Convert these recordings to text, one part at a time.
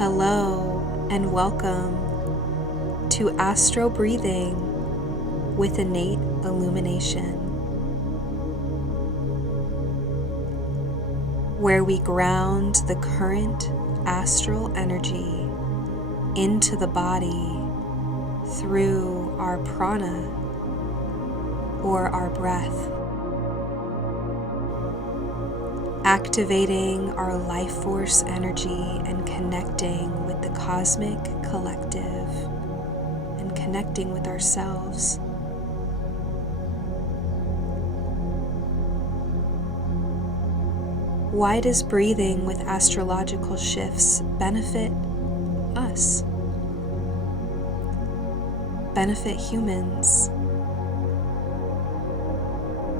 Hello and welcome to Astro Breathing with Innate Illumination, where we ground the current astral energy into the body through our prana or our breath, activating our life force energy and connecting with the cosmic collective and connecting with ourselves. Why does breathing with astrological shifts benefit us? Benefit humans?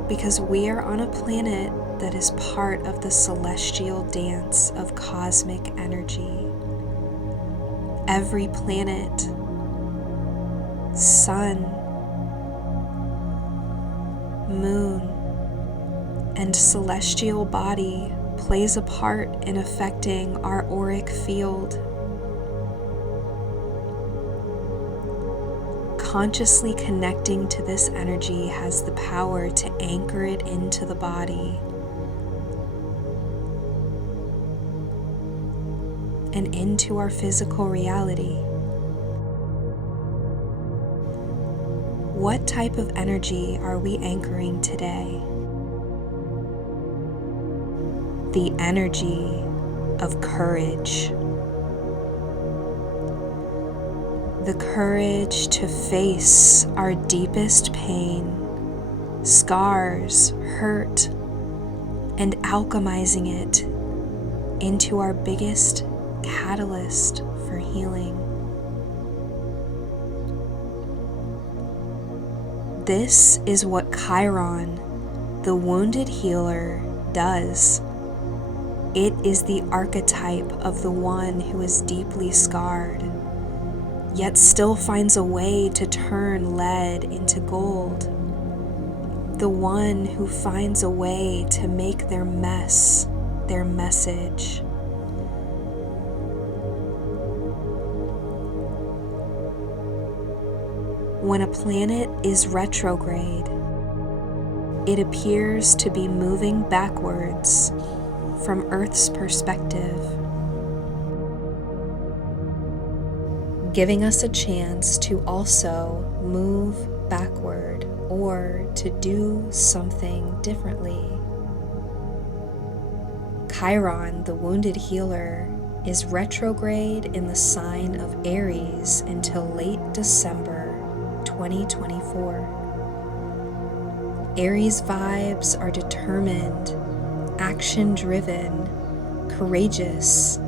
Because we are on a planet that is part of the celestial dance of cosmic energy. Every planet, sun, moon, and celestial body plays a part in affecting our auric field. Consciously connecting to this energy has the power to anchor it into the body and into our physical reality. What type of energy are we anchoring today? The energy of courage. The courage to face our deepest pain, scars, hurt, and alchemizing it into our biggest catalyst for healing. This is what Chiron, the wounded healer, does. It is the archetype of the one who is deeply scarred, yet still finds a way to turn lead into gold. The one who finds a way to make their mess their message. When a planet is retrograde, it appears to be moving backwards from Earth's perspective, giving us a chance to also move backward or to do something differently. Chiron, the wounded healer, is retrograde in the sign of Aries until late December 2024. Aries vibes are determined, action-driven, courageous.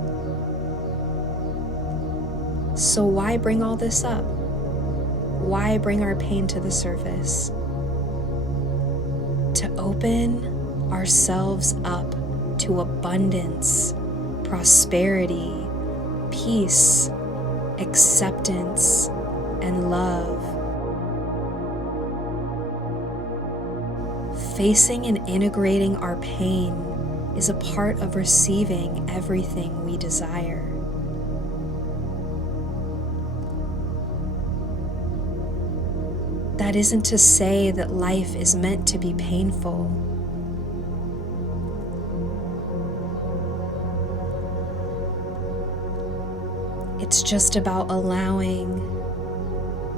So why bring all this up? Why bring our pain to the surface? To open ourselves up to abundance, prosperity, peace, acceptance, and love. Facing and integrating our pain is a part of receiving everything we desire. That isn't to say that life is meant to be painful. It's just about allowing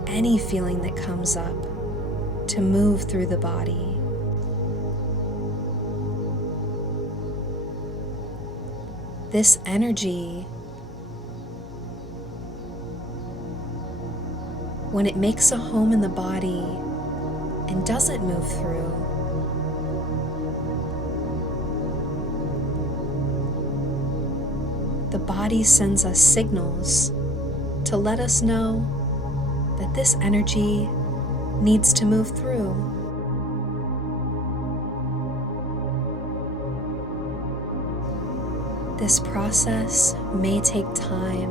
any feeling that comes up to move through the body. This energy, when it makes a home in the body and doesn't move through, the body sends us signals to let us know that this energy needs to move through. This process may take time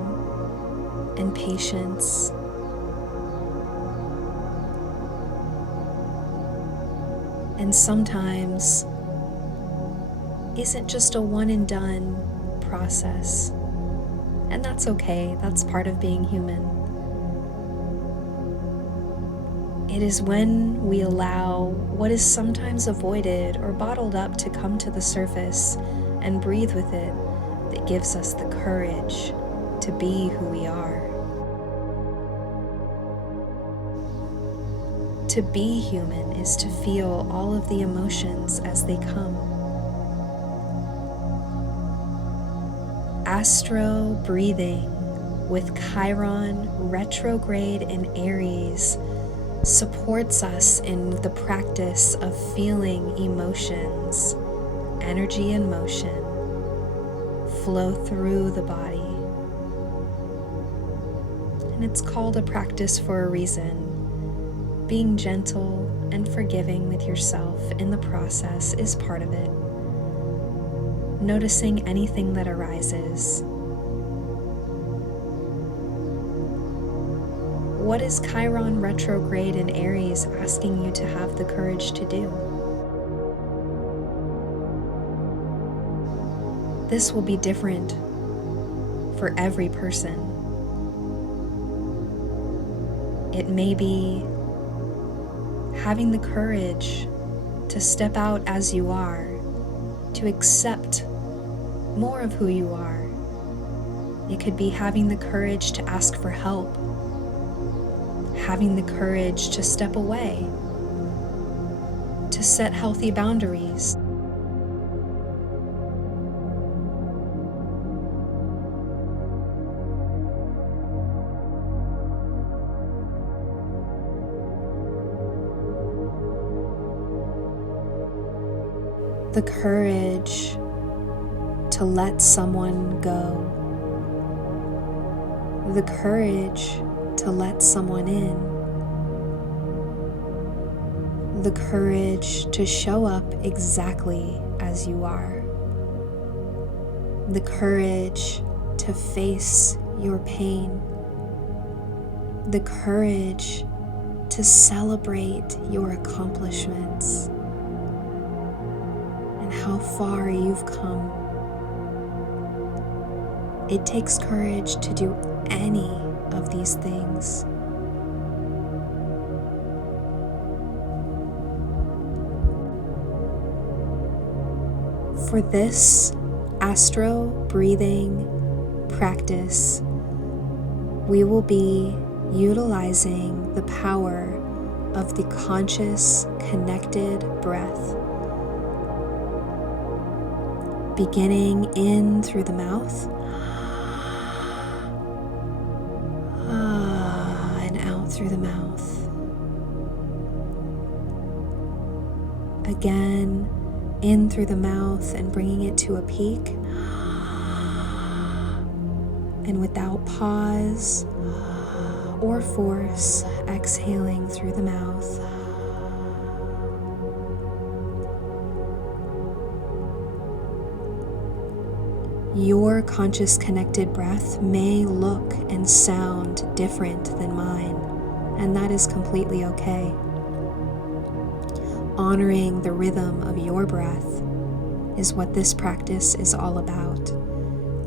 and patience. And sometimes isn't just a one and done process, And that's okay, that's part of being human. It is when we allow what is sometimes avoided or bottled up to come to the surface and breathe with it that gives us the courage to be who we are. To be human is to feel all of the emotions as they come. Astro Breathing with Chiron Retrograde in Aries supports us in the practice of feeling emotions, energy and motion flow through the body. And it's called a practice for a reason. Being gentle and forgiving with yourself in the process is part of it. Noticing anything that arises. What is Chiron retrograde in Aries asking you to have the courage to do? This will be different for every person. It may be having the courage to step out as you are, to accept more of who you are. It could be having the courage to ask for help, having the courage to step away, to set healthy boundaries. The courage to let someone go. The courage to let someone in. The courage to show up exactly as you are. The courage to face your pain. The courage to celebrate your accomplishments. How far you've come. It takes courage to do any of these things. For this astro breathing practice, we will be utilizing the power of the conscious, connected breath. Beginning in through the mouth and out through the mouth. Again, in through the mouth and bringing it to a peak. And without pause or force, exhaling through the mouth. Your conscious connected breath may look and sound different than mine, and that is completely okay. Honoring the rhythm of your breath is what this practice is all about.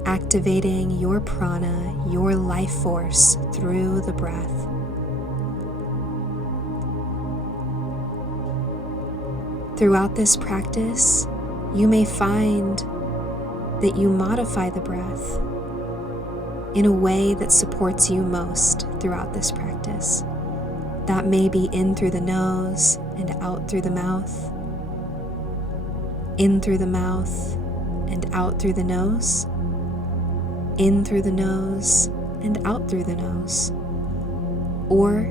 Activating your prana, your life force through the breath. Throughout this practice, you may find that you modify the breath in a way that supports you most throughout this practice. That may be in through the nose and out through the mouth, in through the mouth and out through the nose, in through the nose and out through the nose. Or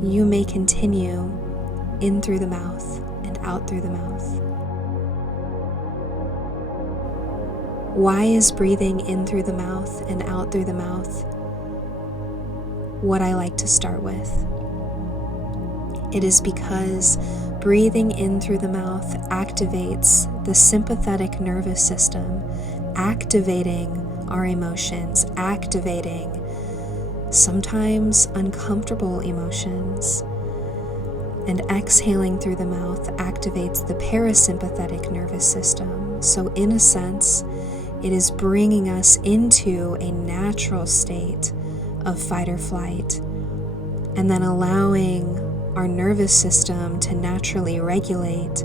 you may continue in through the mouth and out through the mouth. Why is breathing in through the mouth and out through the mouth what I like to start with? It is because breathing in through the mouth activates the sympathetic nervous system, activating our emotions, activating sometimes uncomfortable emotions. And exhaling through the mouth activates the parasympathetic nervous system. So in a sense, It is bringing us into a natural state of fight or flight, and then allowing our nervous system to naturally regulate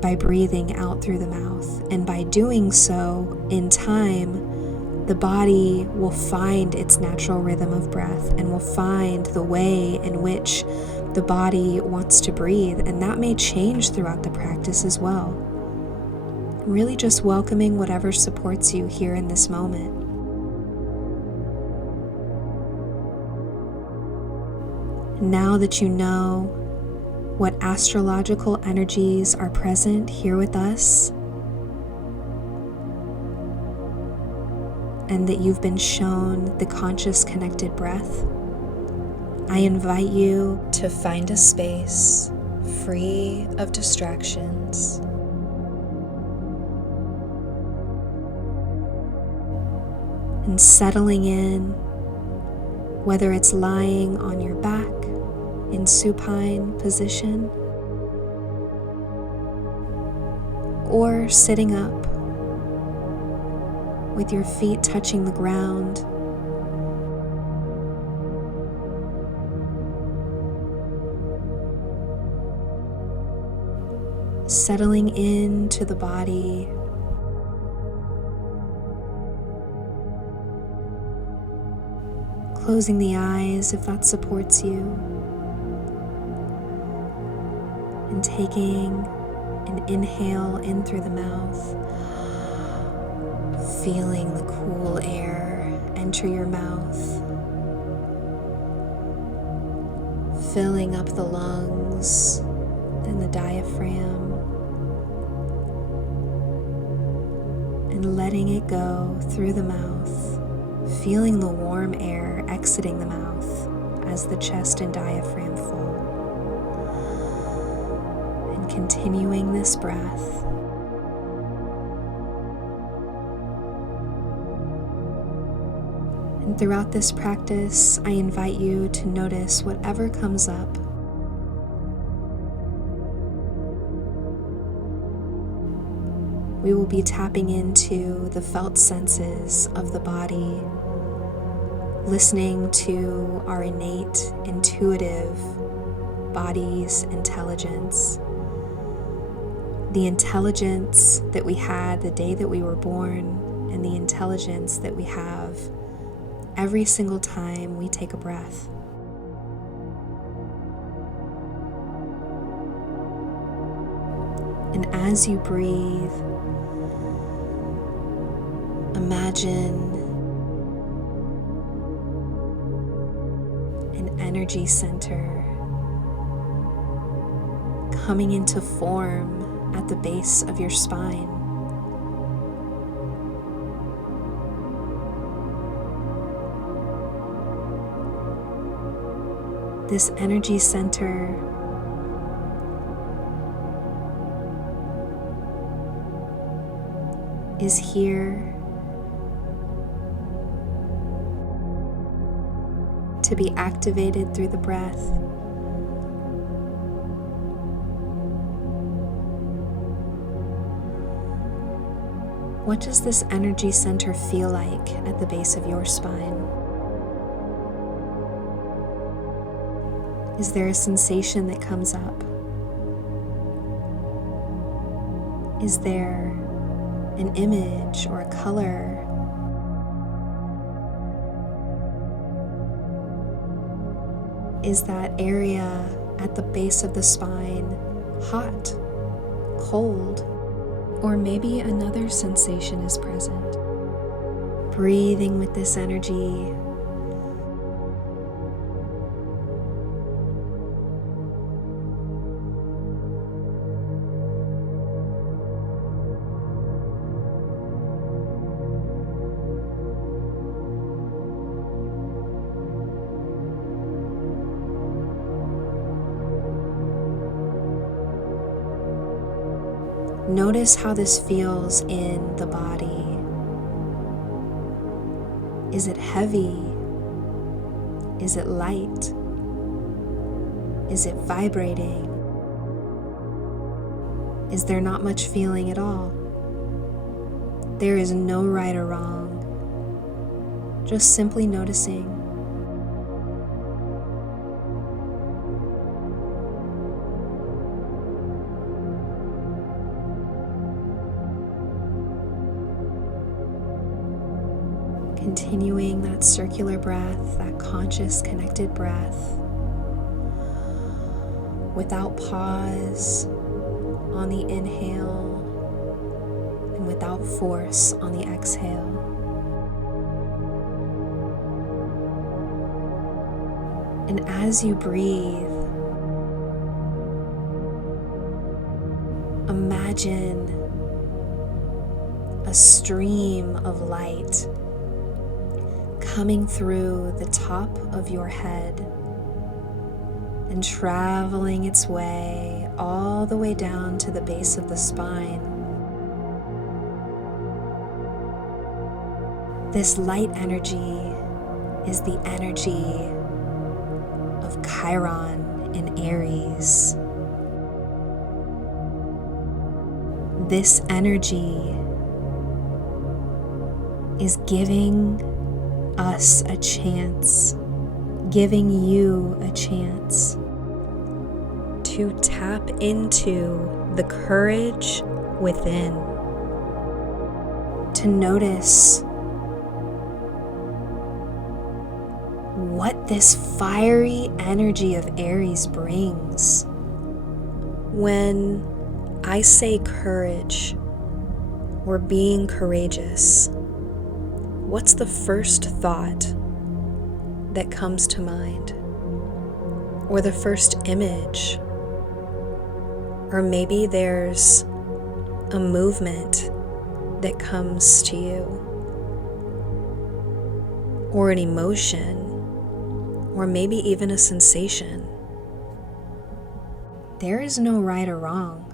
by breathing out through the mouth. And by doing so, in time, the body will find its natural rhythm of breath and will find the way in which the body wants to breathe. And that may change throughout the practice as well. Really just welcoming whatever supports you here in this moment. Now that you know what astrological energies are present here with us, and that you've been shown the conscious connected breath, I invite you to find a space free of distractions. And settling in, whether it's lying on your back in supine position or sitting up with your feet touching the ground. Settling into the body. Closing the eyes if that supports you. And taking an inhale in through the mouth. Feeling the cool air enter your mouth. Filling up the lungs and the diaphragm. And letting it go through the mouth. Feeling the warm air exiting the mouth as the chest and diaphragm fall. And continuing this breath. And throughout this practice, I invite you to notice whatever comes up. We will be tapping into the felt senses of the body, listening to our innate, intuitive body's intelligence. The intelligence that we had the day that we were born, and the intelligence that we have every single time we take a breath. And as you breathe, imagine an energy center coming into form at the base of your spine. This energy center is here to be activated through the breath. What does this energy center feel like at the base of your spine? Is there a sensation that comes up? Is there an image or a color? Is that area at the base of the spine hot, cold, or maybe another sensation is present? Breathing with this energy. Notice how this feels in the body. Is it heavy? Is it light? Is it vibrating? Is there not much feeling at all? There is no right or wrong. Just simply noticing. Continuing that circular breath, that conscious connected breath, without pause on the inhale and without force on the exhale. And as you breathe, imagine a stream of light coming through the top of your head and traveling its way all the way down to the base of the spine. This light energy is the energy of Chiron in Aries. This energy is giving us a chance, giving you a chance to tap into the courage within, to notice what this fiery energy of Aries brings. When I say courage or being courageous, what's the first thought that comes to mind? Or the first image? Or maybe there's a movement that comes to you, or an emotion, or maybe even a sensation. There is no right or wrong.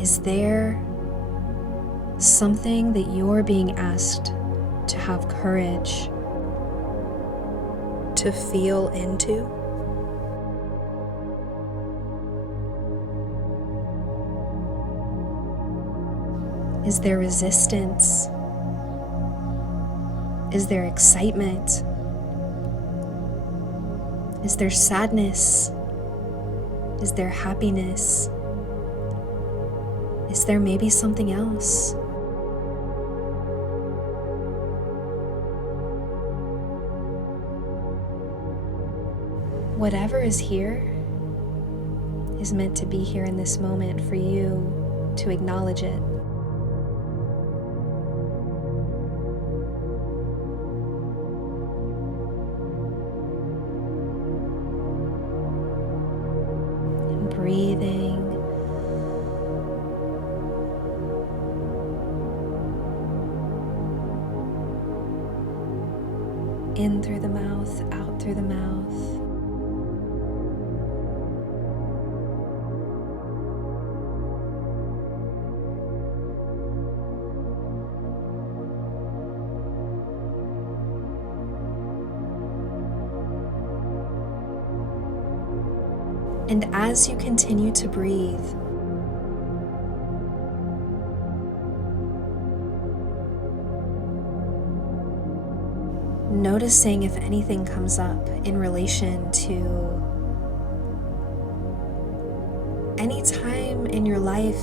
Is there something that you're being asked to have courage to feel into? Is there resistance? Is there excitement? Is there sadness? Is there happiness? Is there maybe something else? Whatever is here is meant to be here in this moment for you to acknowledge it. And breathing. In through the mouth, out through the mouth. And as you continue to breathe, noticing if anything comes up in relation to any time in your life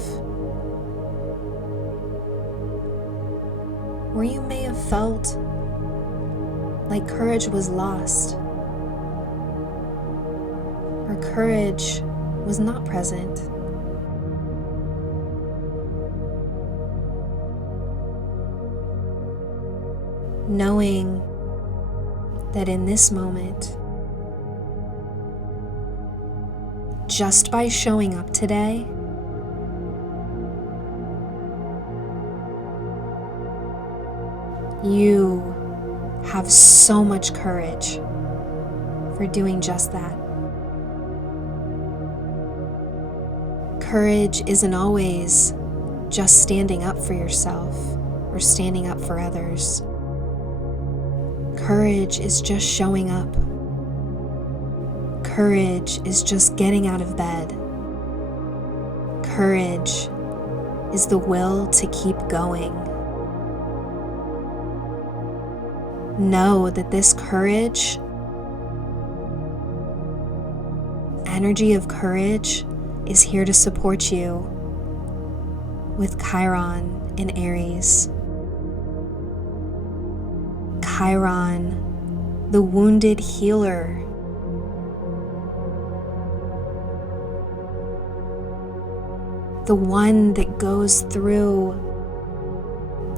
where you may have felt like courage was lost, or courage was not present. Knowing that in this moment, just by showing up today, you have so much courage for doing just that. Courage isn't always just standing up for yourself or standing up for others. Courage is just showing up. Courage is just getting out of bed. Courage is the will to keep going. Know that this courage, energy of courage, is here to support you with Chiron in Aries. Chiron, the wounded healer. The one that goes through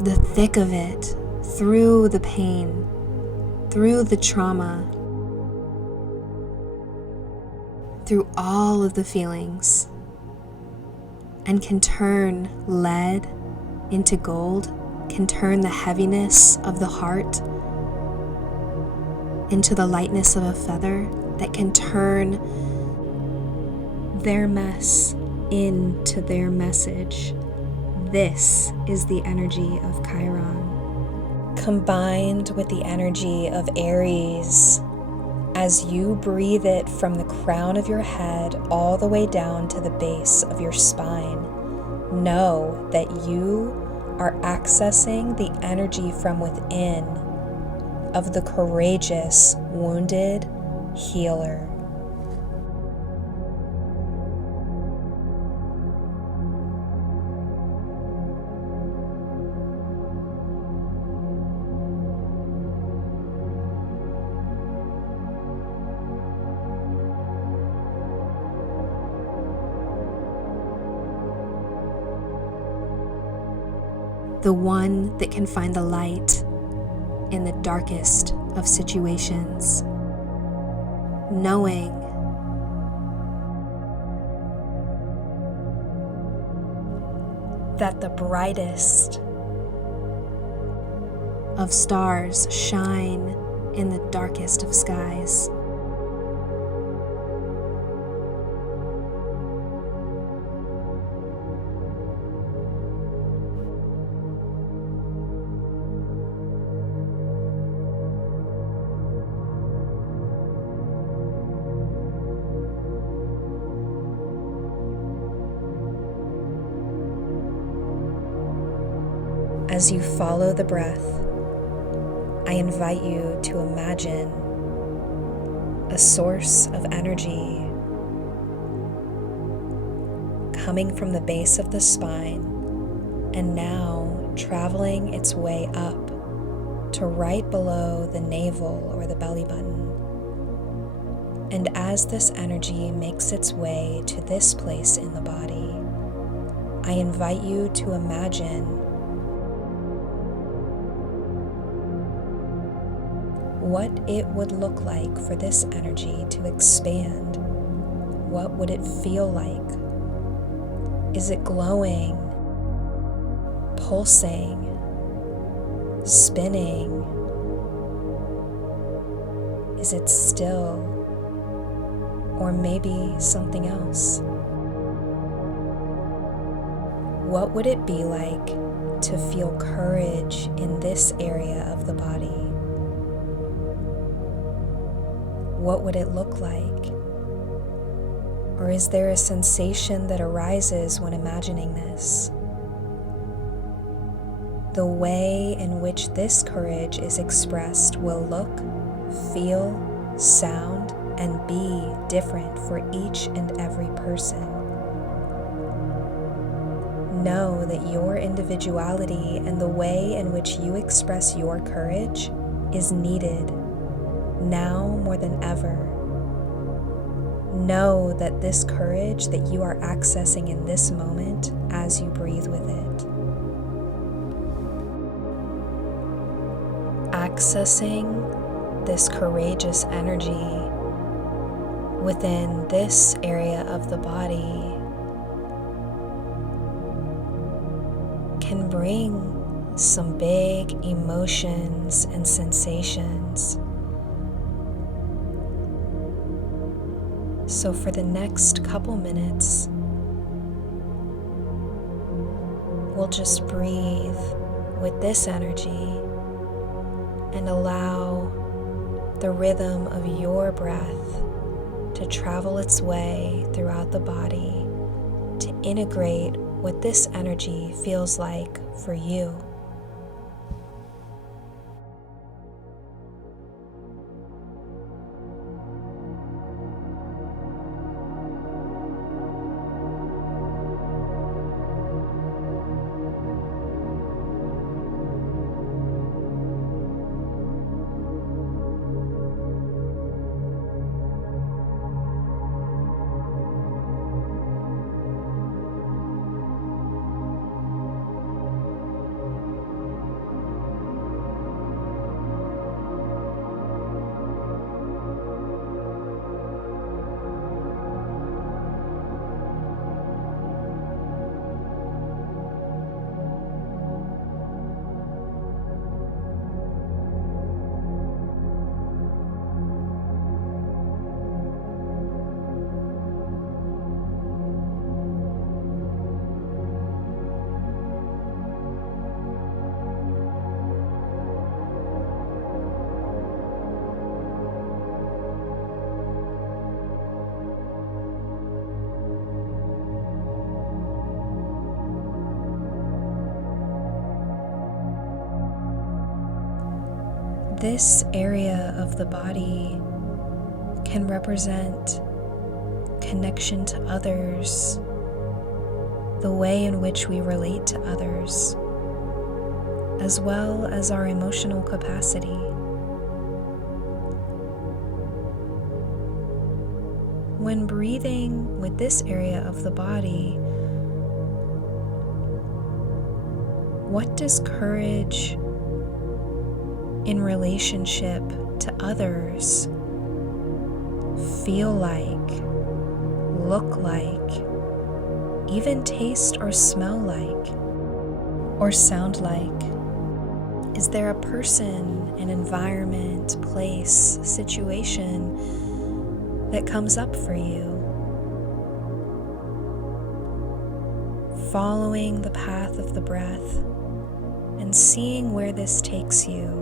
the thick of it, through the pain, through the trauma, through all of the feelings, and can turn lead into gold, can turn the heaviness of the heart into the lightness of a feather, that can turn their mess into their message. This is the energy of Chiron, combined with the energy of Aries. As you breathe it from the crown of your head all the way down to the base of your spine, know that you are accessing the energy from within of the courageous, wounded healer. The one that can find the light in the darkest of situations, knowing that the brightest of stars shine in the darkest of skies. As you follow the breath, I invite you to imagine a source of energy coming from the base of the spine and now traveling its way up to right below the navel or the belly button. And as this energy makes its way to this place in the body, I invite you to imagine what it would look like for this energy to expand. What would it feel like? Is it glowing, pulsing, spinning? Is it still? Or maybe something else? What would it be like to feel courage in this area of the body? What would it look like? Or is there a sensation that arises when imagining this? The way in which this courage is expressed will look, feel, sound, and be different for each and every person. Know that your individuality and the way in which you express your courage is needed now more than ever. know that this courage that you are accessing in this moment as you breathe with it. Accessing this courageous energy within this area of the body can bring some big emotions and sensations. So for the next couple minutes, we'll just breathe with this energy and allow the rhythm of your breath to travel its way throughout the body to integrate what this energy feels like for you. This area of the body can represent connection to others, the way in which we relate to others, as well as our emotional capacity. When breathing with this area of the body, what does courage in relationship to others feel like, look like, even taste or smell like, or sound like? Is there a person, an environment, place, situation that comes up for you? Following the path of the breath and seeing where this takes you.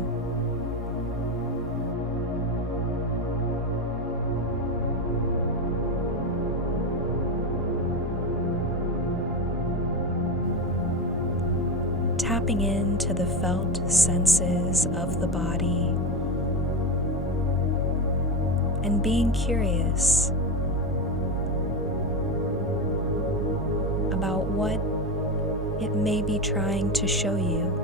Tapping into the felt senses of the body and being curious about what it may be trying to show you.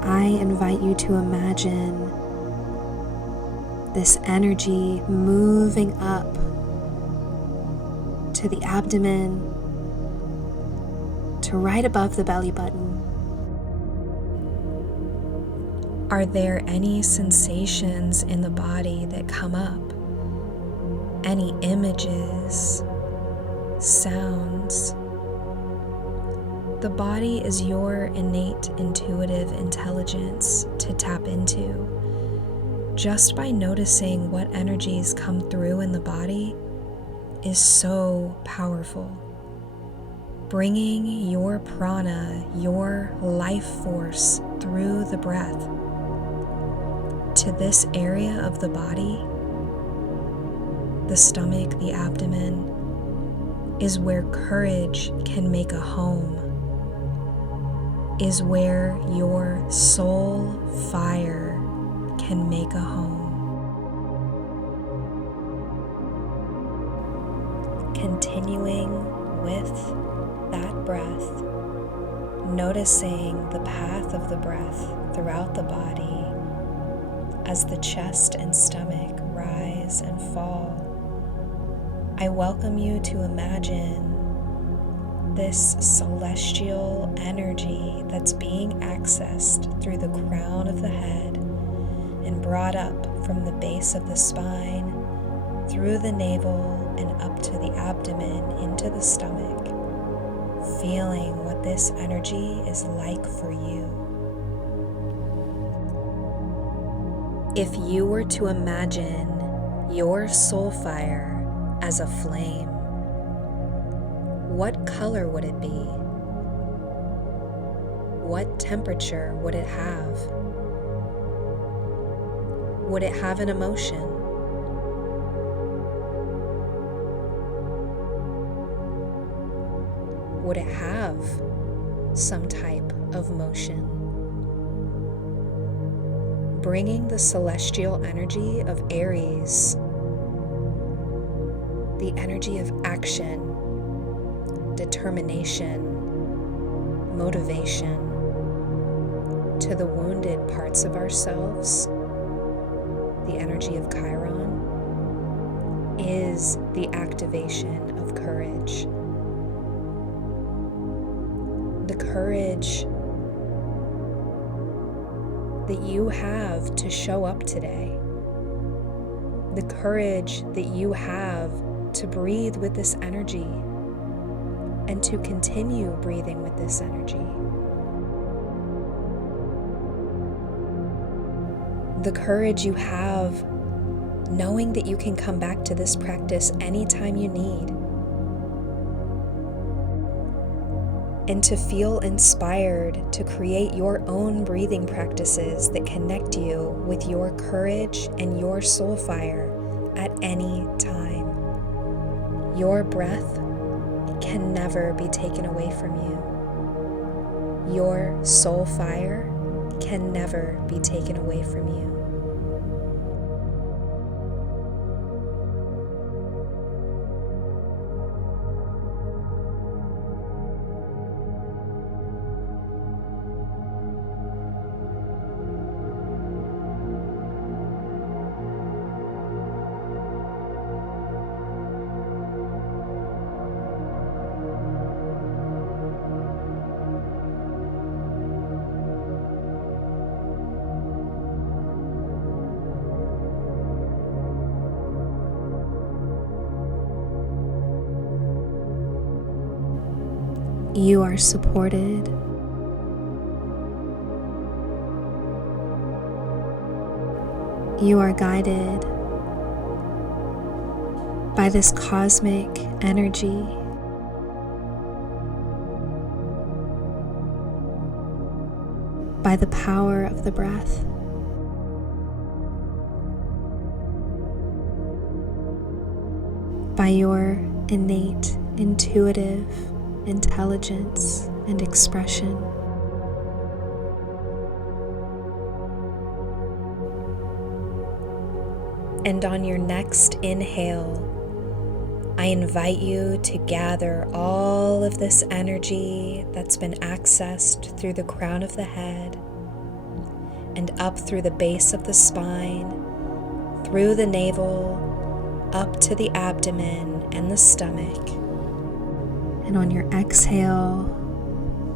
I invite you to imagine this energy moving up to the abdomen, to right above the belly button. Are there any sensations in the body that come up? Any images sounds. The body is your innate intuitive intelligence to tap into. Just by noticing what energies come through in the body is so powerful. Bringing your prana, your life force through the breath to this area of the body, the stomach, the abdomen, is where courage can make a home, is where your soul fire can make a home. Continuing with that breath, noticing the path of the breath throughout the body as the chest and stomach rise and fall. I welcome you to imagine this celestial energy that's being accessed through the crown of the head and brought up from the base of the spine, through the navel and up to the abdomen into the stomach, feeling what this energy is like for you. If you were to imagine your soul fire as a flame, what color would it be? What temperature would it have? Would it have an emotion? Would it have some type of motion? Bringing the celestial energy of Aries, the energy of action, determination, motivation, to the wounded parts of ourselves, the energy of Chiron, is the activation of courage. The courage that you have to show up today. The courage that you have to breathe with this energy and to continue breathing with this energy. The courage you have knowing that you can come back to this practice anytime you need. And to feel inspired to create your own breathing practices that connect you with your courage and your soul fire at any time. Your breath can never be taken away from you. Your soul fire can never be taken away from you. You are supported. You are guided by this cosmic energy. By the power of the breath. By your innate, intuitive intelligence and expression. And on your next inhale, I invite you to gather all of this energy that's been accessed through the crown of the head and up through the base of the spine, through the navel, up to the abdomen and the stomach. And on your exhale,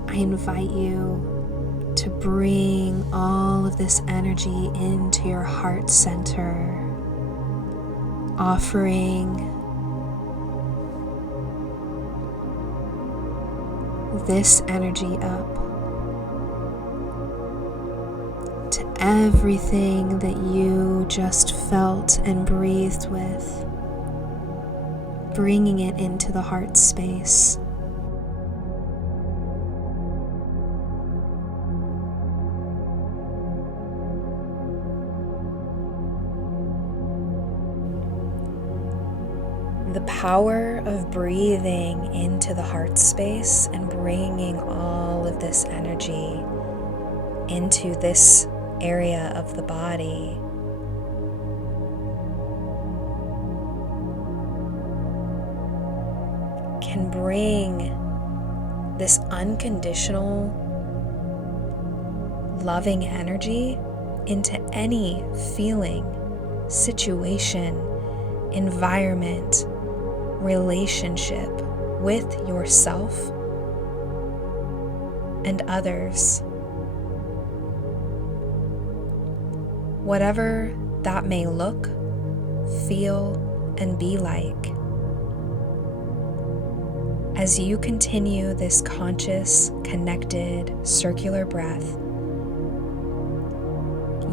I invite you to bring all of this energy into your heart center, offering this energy up to everything that you just felt and breathed with, bringing it into the heart space. The power of breathing into the heart space and bringing all of this energy into this area of the body can bring this unconditional, loving energy into any feeling, situation, environment, relationship with yourself and others. Whatever that may look, feel, and be like. As you continue this conscious, connected, circular breath,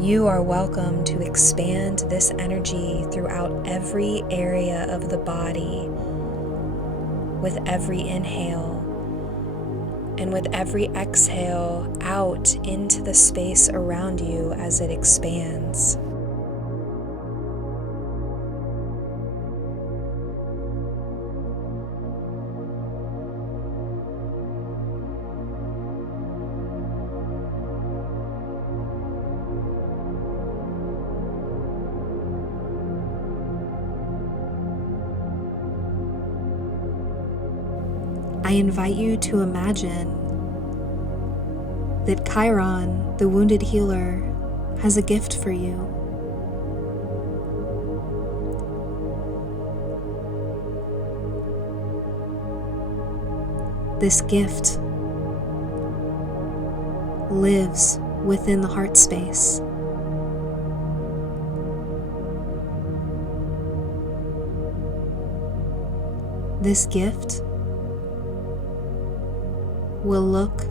you are welcome to expand this energy throughout every area of the body with every inhale, and with every exhale out into the space around you as it expands. I invite you to imagine that Chiron, the wounded healer, has a gift for you. This gift lives within the heart space. This gift will look,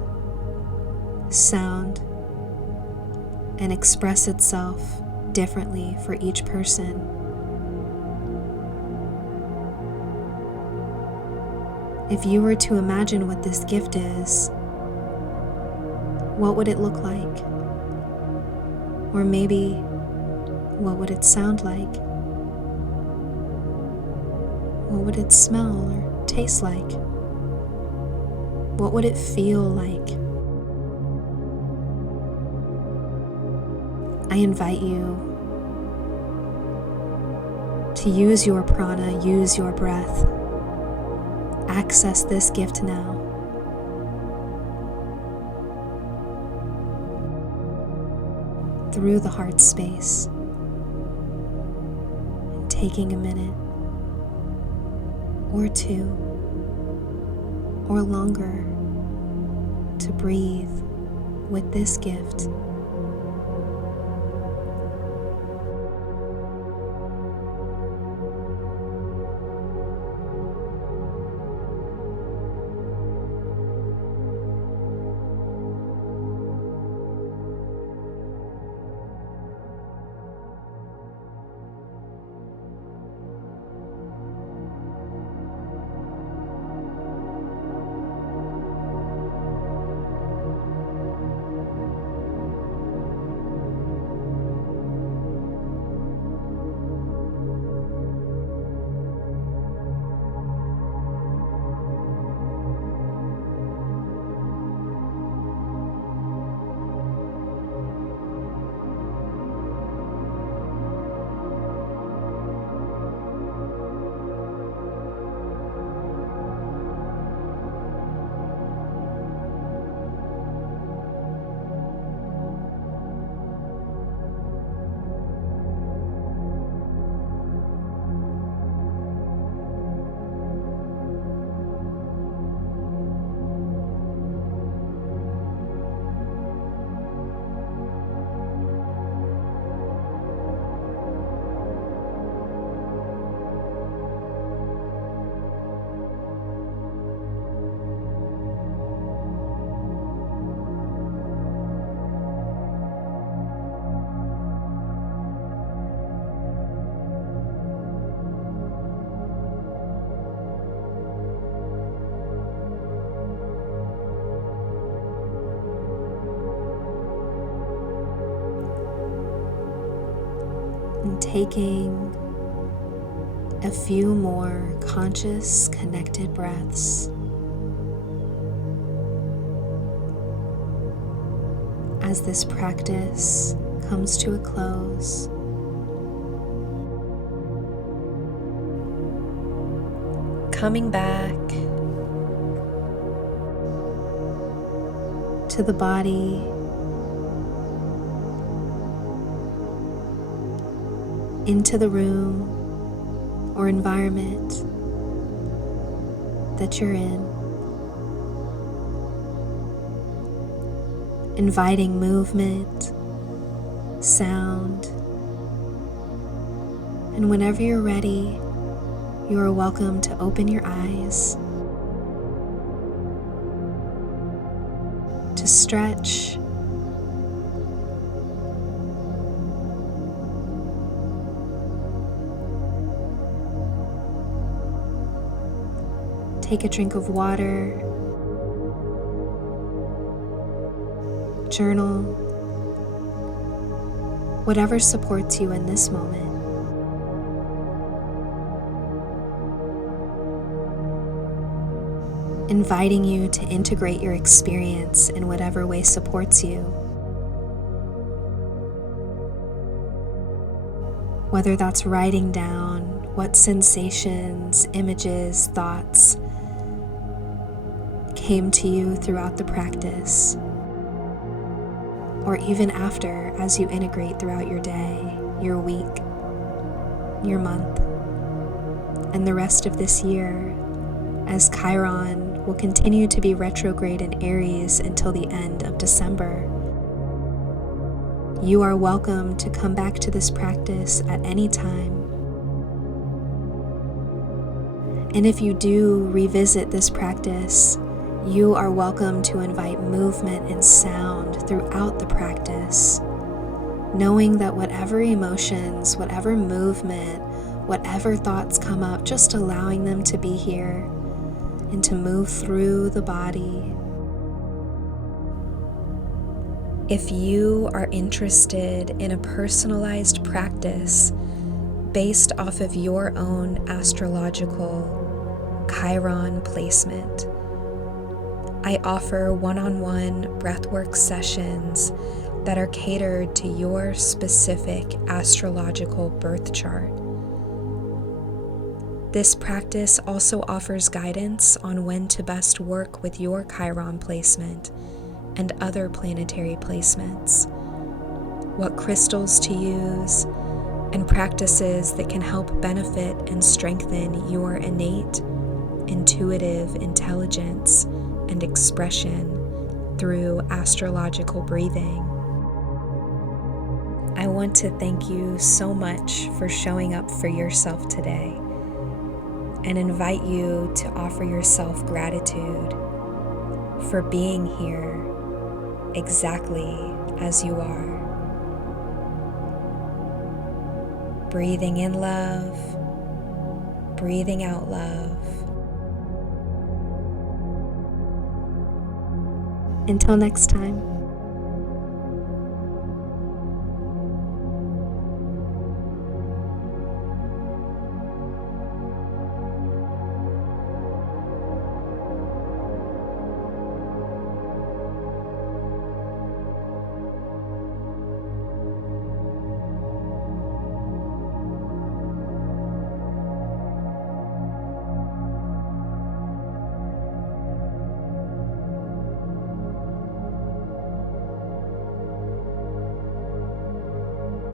sound, and express itself differently for each person. If you were to imagine what this gift is, what would it look like? Or maybe, what would it sound like? What would it smell or taste like? What would it feel like? I invite you to use your prana, use your breath. Access this gift now. Through the heart space. And taking a minute or two or longer to breathe with this gift. taking a few more conscious, connected breaths as this practice comes to a close. Coming back to the body, into the room or environment that you're in, inviting movement, sound, and whenever you're ready, you are welcome to open your eyes, to stretch, take a drink of water, journal, whatever supports you in this moment. Inviting you to integrate your experience in whatever way supports you. Whether that's writing down what sensations, images, thoughts came to you throughout the practice, or even after as you integrate throughout your day, your week, your month, and the rest of this year, as Chiron will continue to be retrograde in Aries until the end of December. You are welcome to come back to this practice at any time. And if you do revisit this practice, you are welcome to invite movement and sound throughout the practice, knowing that whatever emotions, whatever movement, whatever thoughts come up, just allowing them to be here and to move through the body. If you are interested in a personalized practice based off of your own astrological Chiron placement, I offer one-on-one breathwork sessions that are catered to your specific astrological birth chart. This practice also offers guidance on when to best work with your Chiron placement and other planetary placements, what crystals to use, and practices that can help benefit and strengthen your innate, intuitive intelligence and expression through astrological breathing. I want to thank you so much for showing up for yourself today, and invite you to offer yourself gratitude for being here exactly as you are. Breathing in love, breathing out love. Until next time.